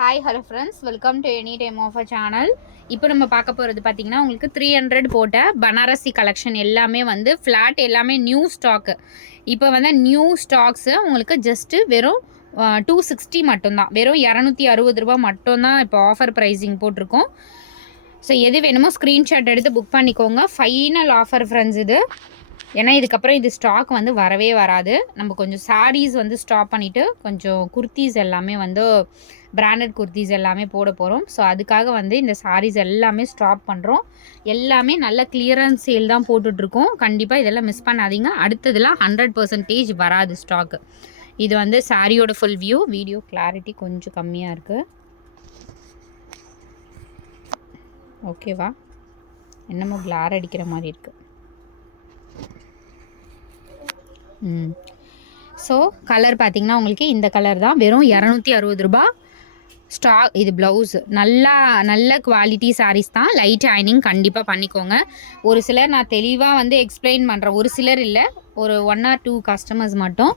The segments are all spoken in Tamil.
Hi hello friends, welcome to any time of a channel. இப்போ நம்ம பார்க்க போகிறது பார்த்தீங்கன்னா, உங்களுக்கு 300 போட்ட பனாரசி கலெக்ஷன் எல்லாமே வந்து ஃப்ளாட் எல்லாமே நியூ ஸ்டாக்கு. இப்போ வந்து நியூ ஸ்டாக்ஸு உங்களுக்கு ஜஸ்ட்டு வெறும் 260 மட்டும்தான், வெறும் 260 ரூபா மட்டும்தான் இப்போ ஆஃபர் ப்ரைஸிங் போட்டிருக்கோம். ஸோ எது வேணுமோ ஸ்க்ரீன்ஷாட் எடுத்து புக் பண்ணிக்கோங்க. ஃபைனல் ஆஃபர் ஃப்ரெண்ட்ஸ் இது. ஏன்னா இதுக்கப்புறம் இது ஸ்டாக் வந்து வரவே வராது. நம்ம கொஞ்சம் சாரீஸ் வந்து ஸ்டாப் பண்ணிவிட்டு கொஞ்சம் குர்த்தீஸ் எல்லாமே வந்து பிராண்டட் குர்த்தீஸ் எல்லாமே போட போகிறோம். ஸோ அதுக்காக வந்து இந்த சாரீஸ் எல்லாமே ஸ்டாப் பண்ணுறோம். எல்லாமே நல்ல கிளியரன்ஸ் சேல் தான் போட்டுட்ருக்கோம். கண்டிப்பாக இதெல்லாம் மிஸ் பண்ணாதீங்க. அடுத்ததெல்லாம் 100% வராது ஸ்டாக்கு. இது வந்து சாரியோட ஃபுல் வியூ. வீடியோ கிளாரிட்டி கொஞ்சம் கம்மியாக இருக்குது. ஓகேவா? என்னமோ கிளார் அடிக்கிற மாதிரி இருக்குது. ஸோ கலர் பார்த்திங்கன்னா உங்களுக்கு இந்த கலர் தான், வெறும் 260 ரூபா ஸ்டாக். இது ப்ளவுஸு நல்ல குவாலிட்டி சாரீஸ் தான். லைட் அயனிங் கண்டிப்பாக பண்ணிக்கோங்க. ஒரு சிலர் நான் தெளிவாக வந்து எக்ஸ்பிளைன் பண்ணுறேன், ஒரு சிலர் இல்லை, ஒரு 1 or 2 கஸ்டமர்ஸ் மட்டும்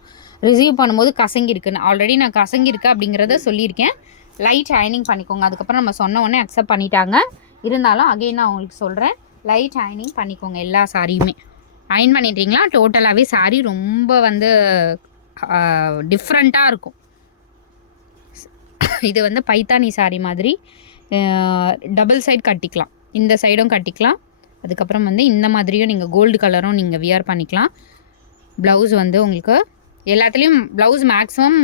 ரிசீவ் பண்ணும்போது கசங்கிருக்குன்னு. ஆல்ரெடி நான் கசங்கிருக்கு அப்படிங்கிறத சொல்லியிருக்கேன். லைட் அயனிங் பண்ணிக்கோங்க. அதுக்கப்புறம் நம்ம சொன்ன உடனே அக்செப்ட் பண்ணிட்டாங்க. இருந்தாலும் அகைன் நான் உங்களுக்கு சொல்கிறேன், லைட் அயனிங் பண்ணிக்கோங்க. எல்லா சாரியுமே அயன் பண்ணிட்டீங்களா டோட்டலாகவே சாரீ ரொம்ப வந்து டிஃப்ரெண்ட்டாக இருக்கும். இது வந்து பைத்தானி சாரீ மாதிரி டபுள் சைடு கட்டிக்கலாம், இந்த சைடும் கட்டிக்கலாம். அதுக்கப்புறம் வந்து இந்த மாதிரியும் நீங்கள் கோல்டு கலரும் நீங்கள் வியர் பண்ணிக்கலாம். ப்ளவுஸ் வந்து உங்களுக்கு எல்லாத்துலேயும் ப்ளவுஸ் மேக்ஸிமம்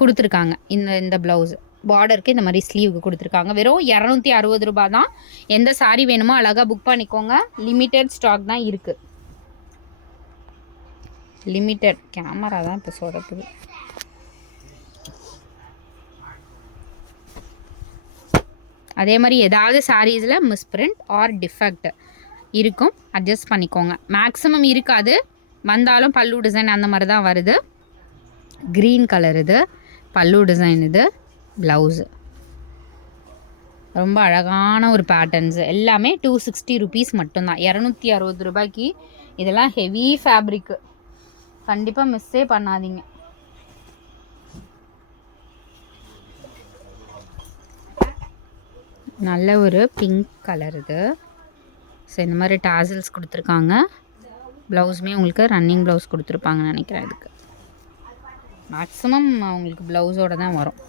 கொடுத்துருக்காங்க. இந்த ப்ளவுஸ் பார்டருக்கு இந்த மாதிரி ஸ்லீவுக்கு கொடுத்துருக்காங்க. வெறும் 260 ரூபா தான். எந்த சாரீ வேணுமோ அழகாக புக் பண்ணிக்கோங்க. லிமிட்டட் ஸ்டாக் தான் இருக்குது. லிமிட்டட். கேமரா தான் இப்போ சொதப்புது. அதே மாதிரி ஏதாவது சாரீஸில் மிஸ்பிரிண்ட் ஆர் டிஃபெக்ட் இருக்கும், அட்ஜஸ்ட் பண்ணிக்கோங்க. மேக்ஸிமம் இருக்காது, வந்தாலும் பல்லு டிசைன் அந்த மாதிரி தான் வருது. க்ரீன் கலர் இது பல்லு டிசைன், இது ப்ளவுஸு. ரொம்ப அழகான ஒரு பேட்டர்ன்ஸ். எல்லாமே 260 ருபீஸ் மட்டும்தான், 260 ரூபாய்க்கு. இதெல்லாம் ஹெவி ஃபேப்ரிக்கு, கண்டிப்பாக மிஸ்ஸே பண்ணாதீங்க. நல்ல ஒரு பிங்க் கலர் இது. ஸோ இந்த மாதிரி டாசல்ஸ் கொடுத்துருக்காங்க. ப்ளவுஸுமே உங்களுக்கு ரன்னிங் ப்ளவுஸ் கொடுத்துருப்பாங்கன்னு நினைக்கிறேன். இதுக்கு மேக்ஸிமம் உங்களுக்கு ப்ளவுஸோடு தான் வரும்.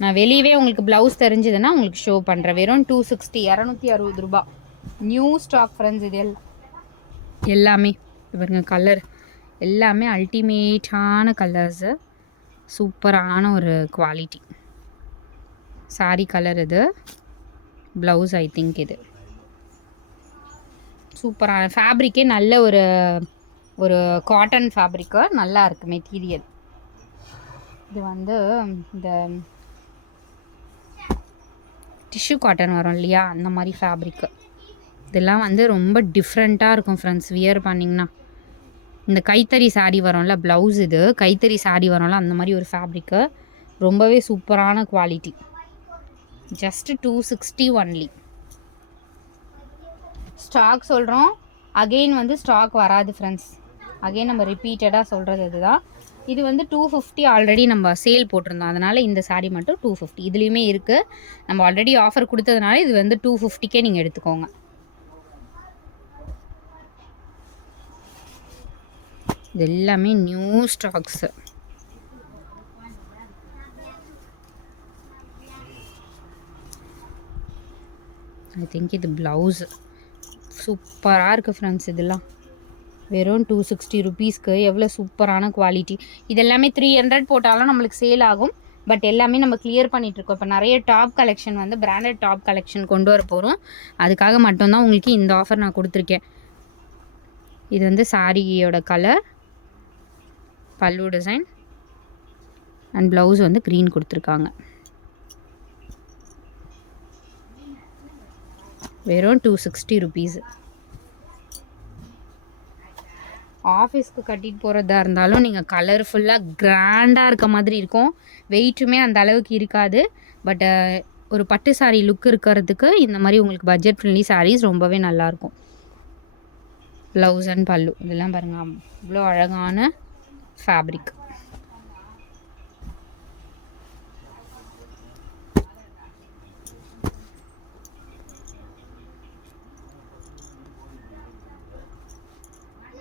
நான் வெளியவே உங்களுக்கு ப்ளவுஸ் தெரிஞ்சதுன்னா உங்களுக்கு ஷோ பண்ணுறேன். வெறும் 260, 260 ரூபா நியூ ஸ்டாக் ஃப்ரெண்ட்ஸ். இது எல்லாமே இவருங்க கலர் எல்லாமே அல்டிமேட்டான கலர்ஸு, சூப்பரான ஒரு குவாலிட்டி. சாரி கலர் இது, ப்ளவுஸ் ஐ திங்க் இது சூப்பரான ஃபேப்ரிக்கே. நல்ல ஒரு காட்டன் ஃபேப்ரிக்கு, நல்லா இருக்குது மெட்டீரியல். இது வந்து இந்த டிஷ்யூ காட்டன் வரும் இல்லையா, அந்த மாதிரி ஃபேப்ரிக்கு. இதெல்லாம் வந்து ரொம்ப டிஃப்ரெண்ட்டாக இருக்கும் ஃப்ரெண்ட்ஸ், வியர் பண்ணிங்கன்னா. இந்த கைத்தறி சாரீ வரும்ல ப்ளவுஸ், இது கைத்தறி சாரீ வரும்ல அந்த மாதிரி ஒரு ஃபேப்ரிக்கு. ரொம்பவே சூப்பரான குவாலிட்டி. Just 260 only. ஸ்டாக் சொல்கிறோம், அகெயின் வந்து ஸ்டாக் வராது ஃப்ரெண்ட்ஸ். அகெயின் நம்ம ரிப்பீட்டடாக சொல்கிறது இதுதான். இது வந்து 250 ஆல்ரெடி நம்ம சேல் போட்டிருந்தோம், அதனால் இந்த சாரீ மட்டும் 250. இதுலேயுமே இருக்குது, நம்ம ஆல்ரெடி ஆஃபர் கொடுத்ததுனால இது வந்து 250க்கே நீங்கள் எடுத்துக்கோங்க. இது எல்லாமே நியூ ஸ்டாக்ஸு. ஐ திங்க் இது ப்ளவுஸு சூப்பராக இருக்குது ஃப்ரெண்ட்ஸ். இதெல்லாம் வெறும் 260 ருபீஸ்க்கு எவ்வளோ சூப்பரான குவாலிட்டி. இதெல்லாமே 300 போட்டாலும் நம்மளுக்கு சேல் ஆகும். பட் எல்லாமே நம்ம கிளியர் பண்ணிகிட்ருக்கோம். இப்போ நிறைய டாப் கலெக்ஷன் வந்து பிராண்டட் டாப் கலெக்ஷன் கொண்டு வர போகிறோம். அதுக்காக மட்டும்தான் உங்களுக்கு இந்த ஆஃபர் நான் கொடுத்துருக்கேன். இது வந்து சாரியோட கலர், பல்லு டிசைன் அண்ட் ப்ளவுஸ் வந்து க்ரீன் கொடுத்துருக்காங்க. வெறும் 260 ருபீஸு. ஆஃபீஸ்க்கு கட்டிட்டு போகிறதா இருந்தாலும் நீங்கள் கலர்ஃபுல்லாக கிராண்டாக இருக்க மாதிரி இருக்கும். வெயிட்டுமே அந்த அளவுக்கு இருக்காது. பட் ஒரு பட்டு சாரீ லுக் இருக்கிறதுக்கு இந்த மாதிரி உங்களுக்கு பட்ஜெட் ஃப்ரெண்ட்லி சாரீஸ் ரொம்பவே நல்லாயிருக்கும். ப்ளவுஸ் அண்ட் பல்லு இதெல்லாம் பாருங்கள், இவ்வளோ அழகான ஃபேப்ரிக்.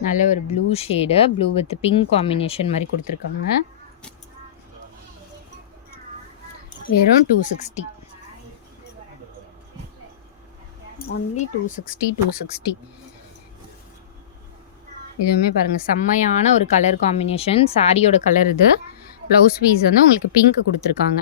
நல்ல ஒரு blue shade, blue with pink combination மாதிரி கொடுத்துருக்காங்க. வெறும் 260, ஒன்லி 260. இதுவுமே பாருங்கள் செம்மையான ஒரு கலர் காம்பினேஷன். சாரியோட கலர் இது. ப்ளவுஸ் பீஸ் வந்து உங்களுக்கு பிங்க் கொடுத்துருக்காங்க.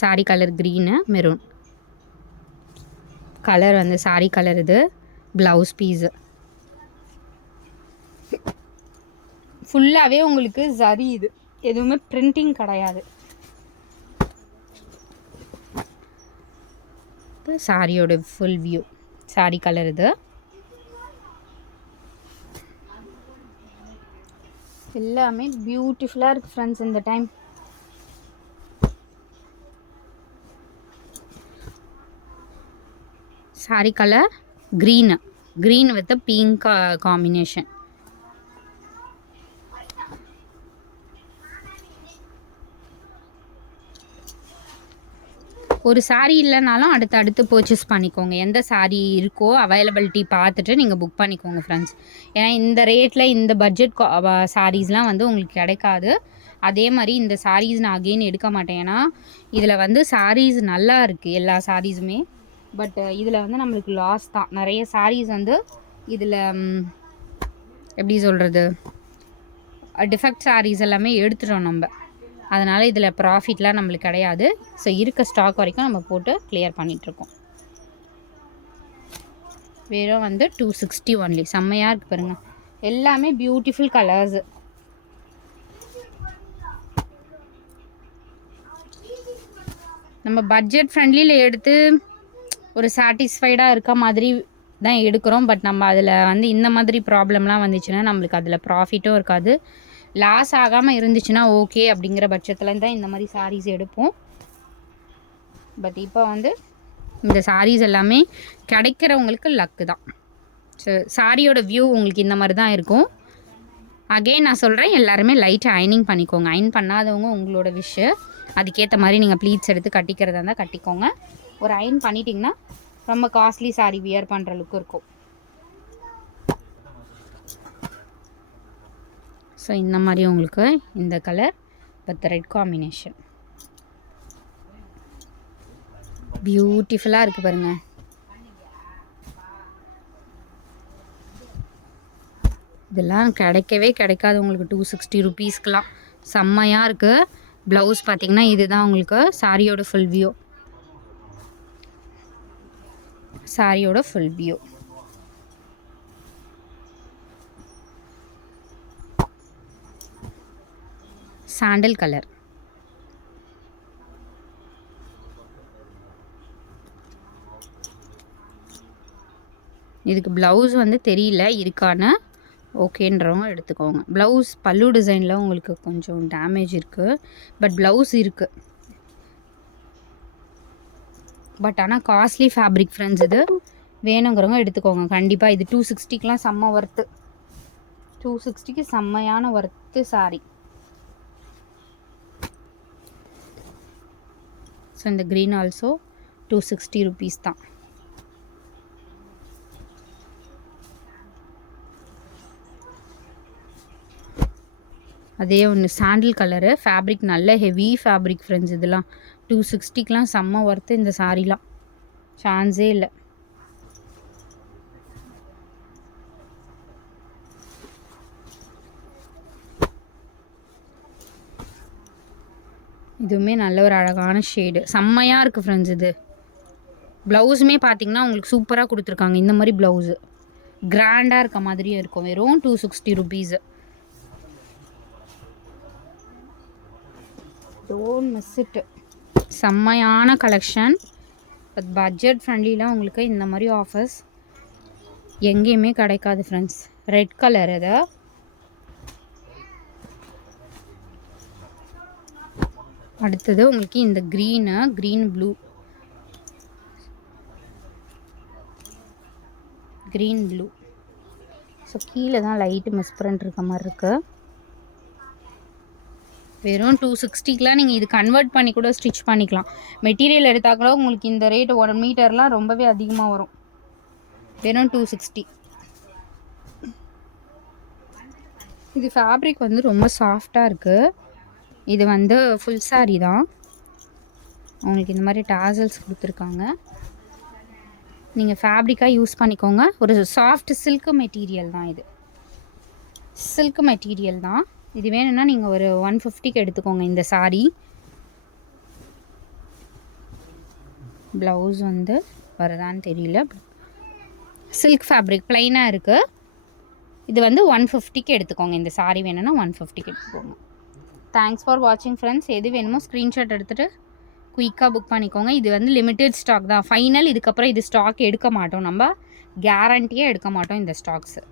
Sorry colour green, maroon colour வந்து சாரி கலர் இது. ப்ளவுஸ் பீஸு ஃபுல்லாகவே உங்களுக்கு ஜரி, இது எதுவுமே பிரிண்டிங் கிடையாது. சாரியோட ஃபுல் வியூ, சாரி கலர் இது. எல்லாமே பியூட்டிஃபுல்லாக இருக்குது ஃப்ரெண்ட்ஸ் இந்த time. Sorry colour green with pink combination. ஒரு சாரீ இல்லைனாலும் அடுத்து பர்ச்சேஸ் பண்ணிக்கோங்க. எந்த சாரீ இருக்கோ அவைலபிலிட்டி பார்த்துட்டு நீங்கள் புக் பண்ணிக்கோங்க ஃப்ரெண்ட்ஸ். ஏன்னா இந்த ரேட்டில் இந்த பட்ஜெட் சாரீஸ்லாம் வந்து உங்களுக்கு கிடைக்காது. அதே மாதிரி இந்த சாரீஸ் நான் அகெயின் எடுக்க மாட்டேன். ஏன்னா இதில் வந்து சாரீஸ் நல்லா இருக்குது எல்லா சாரீஸுமே. பட் இதில் வந்து நம்மளுக்கு லாஸ் தான். நிறைய சாரீஸ் வந்து இதில் எப்படி சொல்கிறது, டிஃபெக்ட் சாரீஸ் எல்லாமே எடுத்துட்டோம் நம்ம. அதனால் இதில் ப்ராஃபிட்லாம் நம்மளுக்கு கிடையாது. ஸோ இருக்க ஸ்டாக் வரைக்கும் நம்ம போட்டு கிளியர் பண்ணிகிட்ருக்கோம். வெறும் வந்து 260 ஒன்லி. செம்மையாக இருக்குது பாருங்கள். எல்லாமே பியூட்டிஃபுல் கலர்ஸு. நம்ம பட்ஜெட் ஃப்ரெண்ட்லியில் எடுத்து ஒரு சாட்டிஸ்ஃபைடாக இருக்க மாதிரி தான் எடுக்கிறோம். பட் நம்ம அதில் வந்து இந்த மாதிரி ப்ராப்ளம்லாம் வந்துச்சுன்னா நம்மளுக்கு அதில் ப்ராஃபிட்டும் இருக்காது. லாஸ் ஆகாமல் இருந்துச்சுன்னா ஓகே அப்படிங்கிற பட்சத்தில் தான் இந்த மாதிரி சாரீஸ் எடுப்போம். பட் இப்போ வந்து இந்த சாரீஸ் எல்லாமே கிடைக்கிறவங்களுக்கு லக்கு தான். ஸோ சாரியோட வியூ உங்களுக்கு இந்த மாதிரி தான் இருக்கும். அகெயின் நான் சொல்கிறேன், எல்லாருமே லைட்டாக அயனிங் பண்ணிக்கோங்க. அயன் பண்ணாதவங்க உங்களோட விஷ். அதுக்கேற்ற மாதிரி நீங்கள் ப்ளீட்ஸ் எடுத்து கட்டிக்கிறதா இருந்தால் கட்டிக்கோங்க. ஒரு அயன் பண்ணிட்டிங்கன்னா ரொம்ப காஸ்ட்லி சாரீ வியர் பண்ணுற லுக்கு இருக்கும். ஸோ இந்த மாதிரி உங்களுக்கு இந்த கலர் வித் ரெட் காம்பினேஷன் பியூட்டிஃபுல்லாக இருக்குது பாருங்கள். இதெல்லாம் கிடைக்கவே கிடைக்காது உங்களுக்கு 260 ருபீஸ்க்கெலாம். செம்மையாக இருக்குது. ப்ளவுஸ் பார்த்திங்கன்னா இதுதான் உங்களுக்கு சாரியோட ஃபுல் வியூ. சாரியோட ஃபுல் வியூ. Sandal colour. இதுக்கு ப்ளவுஸ் வந்து தெரியல இருக்கான்னு, ஓகேன்றவங்க எடுத்துக்கோங்க. ப்ளவுஸ் பல்லு டிசைனில் உங்களுக்கு கொஞ்சம் டேமேஜ் இருக்குது. பட் ப்ளவுஸ் இருக்குது. பட் ஆனால் காஸ்ட்லி ஃபேப்ரிக் ஃப்ரெண்ட்ஸ். இது வேணுங்கிறவங்க எடுத்துக்கோங்க கண்டிப்பாக. இது 260க்கெலாம் செம்ம ஒர்த்து. 260க்கு செம்மையான ஒர்த்து சாரி. ஸோ இந்த க்ரீன் ஆல்சோ 260 ருபீஸ் தான். அதே ஒன்று சாண்டில் கலரு. ஃபேப்ரிக் நல்ல ஹெவி ஃபேப்ரிக் ஃப்ரெண்ட்ஸ். இதெல்லாம் 260க்கெலாம் செம்ம ஒர்த்து இந்த சாரீலாம். சான்ஸே இல்லை. இதுவுமே நல்ல ஒரு அழகான ஷேடு. செம்மையாக இருக்குது ஃப்ரெண்ட்ஸ். இது ப்ளவுஸுமே பார்த்திங்கன்னா உங்களுக்கு சூப்பராக கொடுத்துருக்காங்க. இந்த மாதிரி ப்ளவுஸு கிராண்டாக இருக்க மாதிரியே இருக்கும். வெறும் 260 ருபீஸு. Don't miss it. செம்மையான கலெக்ஷன். பட் பட்ஜெட் ஃப்ரெண்ட்லியில் உங்களுக்கு இந்த மாதிரி ஆஃபர்ஸ் எங்கேயுமே கிடைக்காது ஃப்ரெண்ட்ஸ். Red colour. அதை அடுத்தது உங்களுக்கு இந்த க்ரீன் ப்ளூ. ஸோ கீழே தான் லைட்டு மிஸ் பண்ணிட்டு இருக்க மாதிரி இருக்குது. வெறும் 260க்குலாம் நீங்கள் இது கன்வெர்ட் பண்ணி கூட ஸ்டிச் பண்ணிக்கலாம். மெட்டீரியல் எடுத்தால் கூட உங்களுக்கு இந்த ரேட் 1 மீட்டர்லாம் ரொம்பவே அதிகமாக வரும். வெறும் 260. இது ஃபேப்ரிக் வந்து ரொம்ப சாஃப்டாக இருக்குது. இது வந்து ஃபுல் சாரீ தான். உங்களுக்கு இந்த மாதிரி டாசல்ஸ் கொடுத்துருக்காங்க. நீங்கள் ஃபேப்ரிக்காக யூஸ் பண்ணிக்கோங்க. ஒரு சாஃப்ட் சில்க் மெட்டீரியல் தான் இது. சில்க் மெட்டீரியல் தான். இது வேணும்னா நீங்கள் ஒரு 150க்கு எடுத்துக்கோங்க இந்த சாரீ. ப்ளவுஸ் வந்து வருதான்னு தெரியல. சில்க் ஃபேப்ரிக் ப்ளைனாக இருக்குது. இது வந்து 150க்கு எடுத்துக்கோங்க. இந்த சாரீ வேணும்னா 150க்கு எடுத்துக்கோங்க. தேங்க்ஸ் ஃபார் வாட்சிங் ஃப்ரெண்ட்ஸ். எது வேணுமோ ஸ்க்ரீன்ஷாட் எடுத்துகிட்டு குயிக்காக புக் பண்ணிக்கோங்க. இது வந்து லிமிட்டட் ஸ்டாக் தான். ஃபைனல் இதுக்கப்புறம் இது ஸ்டாக் எடுக்க மாட்டோம். நம்ம கேரண்டியாக எடுக்க மாட்டோம் இந்த ஸ்டாக்ஸு.